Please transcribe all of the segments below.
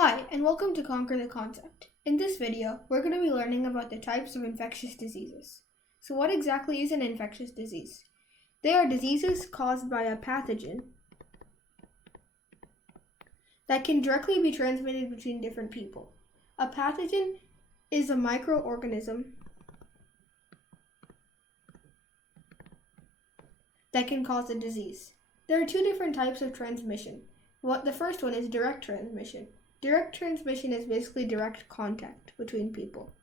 Hi, and welcome to Conquer the Concept. In this video, we're going to be learning about the types of infectious diseases. So what exactly is an infectious disease? They are diseases caused by a pathogen that can directly be transmitted between different people. A pathogen is a microorganism that can cause a disease. There are two different types of transmission. The first one is direct transmission. Direct transmission is basically direct contact between people.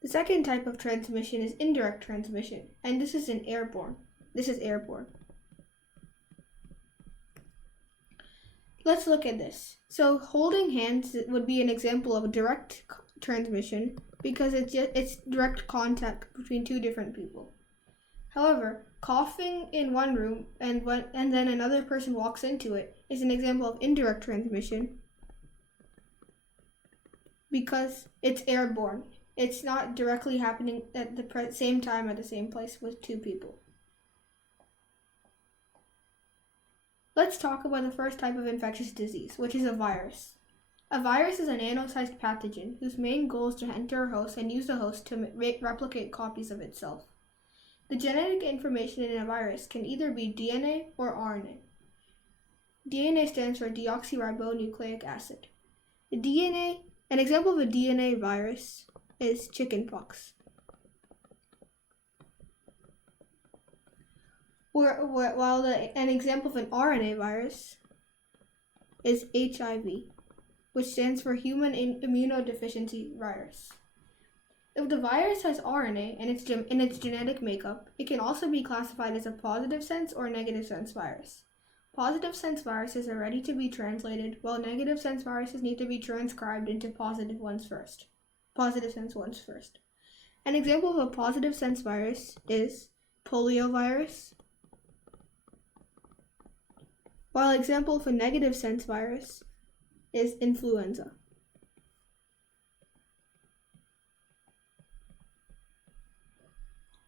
The second type of transmission is indirect transmission, and this is airborne. Let's look at this. So holding hands would be an example of direct transmission because it's direct contact between two different people. However, coughing in one room and then another person walks into it is an example of indirect transmission because it's airborne. It's not directly happening at the same time at the same place with two people. Let's talk about the first type of infectious disease, which is a virus. A virus is a nano-sized pathogen whose main goal is to enter a host and use the host to replicate copies of itself. The genetic information in a virus can either be DNA or RNA. DNA stands for deoxyribonucleic acid. An example of a DNA virus is chickenpox. While an example of an RNA virus is HIV, which stands for human immunodeficiency virus. If the virus has RNA in its genetic makeup, it can also be classified as a positive sense or negative sense virus. Positive sense viruses are ready to be translated, while negative sense viruses need to be transcribed into positive sense ones first. An example of a positive sense virus is poliovirus, while an example of a negative sense virus is influenza.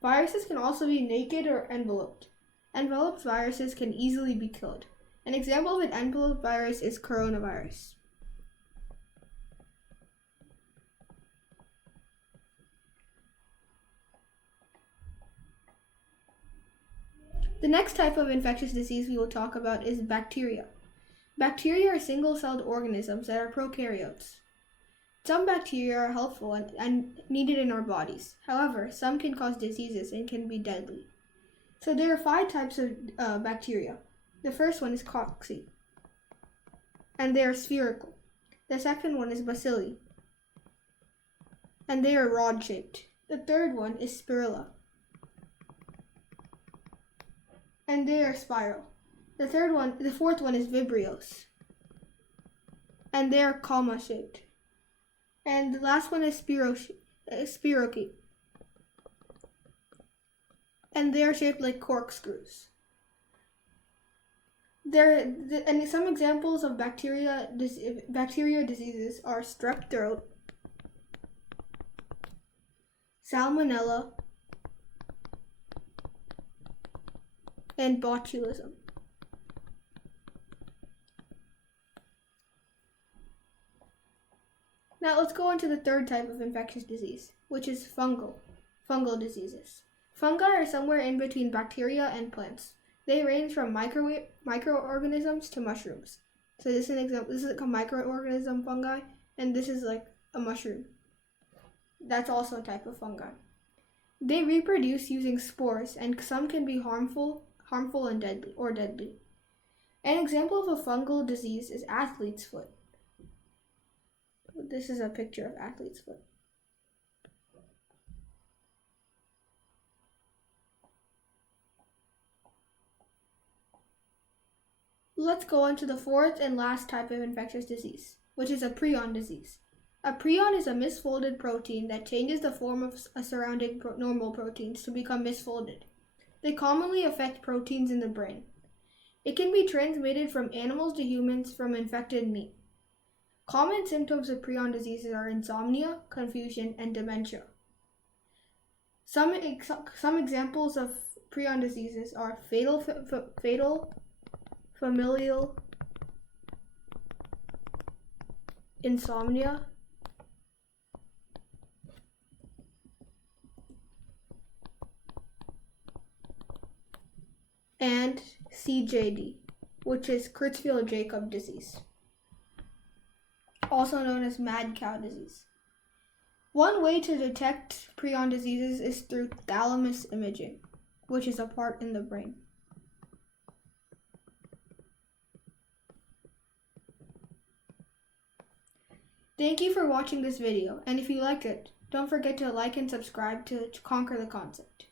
Viruses can also be naked or enveloped. Enveloped viruses can easily be killed. An example of an enveloped virus is coronavirus. The next type of infectious disease we will talk about is bacteria. Bacteria are single-celled organisms that are prokaryotes. Some bacteria are helpful and needed in our bodies. However, some can cause diseases and can be deadly. So there are 5 types of bacteria. The first one is cocci, and they are spherical. The second one is bacilli, and they are rod-shaped. The third one is spirilla, and they are spiral. The fourth one is vibrios, and they are comma-shaped. And the last one is spirochete, and they are shaped like corkscrews. And some examples of bacteria diseases are strep throat, salmonella, and botulism. Now let's go on to the third type of infectious disease, which is fungal diseases. Fungi are somewhere in between bacteria and plants. They range from microorganisms to mushrooms. So this is an example. This is like a microorganism fungi, and this is like a mushroom. That's also a type of fungi. They reproduce using spores, and some can be harmful and deadly. An example of a fungal disease is athlete's foot. This is a picture of athlete's foot. Let's go on to the fourth and last type of infectious disease, which is a prion disease. A prion is a misfolded protein that changes the form of surrounding normal proteins to become misfolded. They commonly affect proteins in the brain. It can be transmitted from animals to humans from infected meat. Common symptoms of prion diseases are insomnia, confusion, and dementia. Some examples of prion diseases are fatal familial insomnia, and CJD, which is Creutzfeldt-Jakob disease, also known as mad cow disease. One way to detect prion diseases is through thalamus imaging, which is a part in the brain. Thank you for watching this video, and if you liked it, don't forget to like and subscribe to conquer the concept.